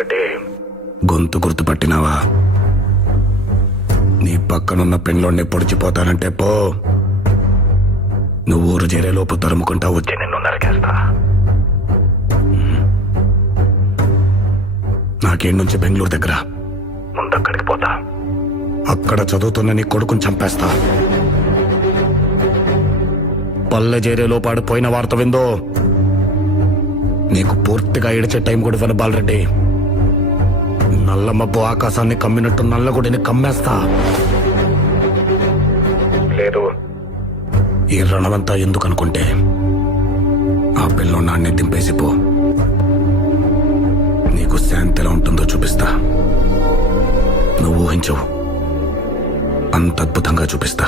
బాలరెడ్డి, గొంతు గుర్తుపట్టినావా? నీ పక్కనున్న పెన్లోనే పొడిచిపోతానంటే పో. నువ్వు ఊరు చేరేలోపు తరుముకుంటా వచ్చి నిన్ను నరికేస్తా. నాకేం నుంచి బెంగళూరు దగ్గర, ముందక్కడికి పోతా. అక్కడ చదువుతున్న నీ కొడుకుని చంపేస్తా. పల్లె చేరేలోపు ఆడిపోయిన వార్త విందో నీకు పూర్తిగా ఏడిచే టైం కూడా ఇవ్వను బాలరెడ్డి. నల్ల మబ్బు ఆకాశాన్ని కమ్మినట్టు నల్లగుడిని కమ్మేస్తా. లేదు, ఈ రణమంతా ఎందుకు అనుకుంటే ఆ పిల్లో నాన్నే దింపేసిపో. నీకు శాంతి ఎలా ఉంటుందో చూపిస్తా. నువ్వు ఊహించవు, అంత అద్భుతంగా చూపిస్తా.